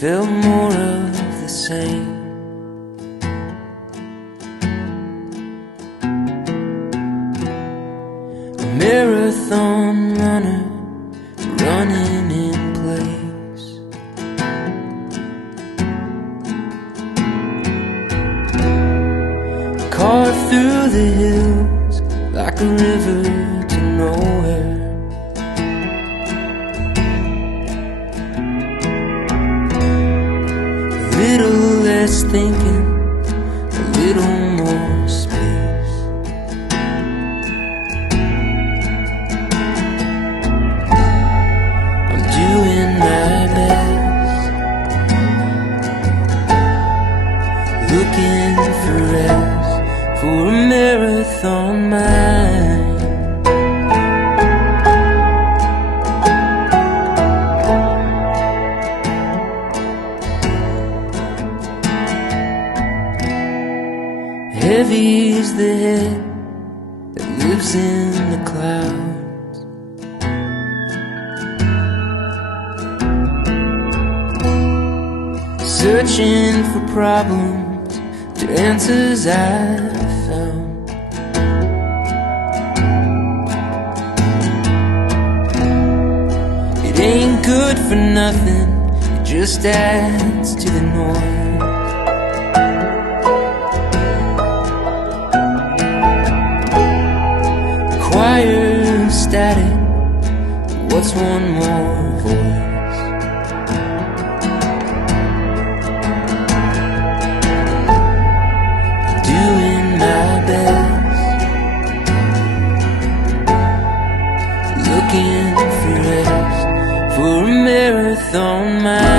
felt more of the same. A marathon runner running in place. Carved through the hills like a river to nowhere. A little less thinking, a little more space. I'm doing my best, looking for rest, for a marathon mind. Heavy's the head that lives in the clouds. Searching for problems to answers I've found. It ain't good for nothing, it just adds to the noise. Choir static, what's one more voice? Doing my best, looking for rest, for a marathon mind.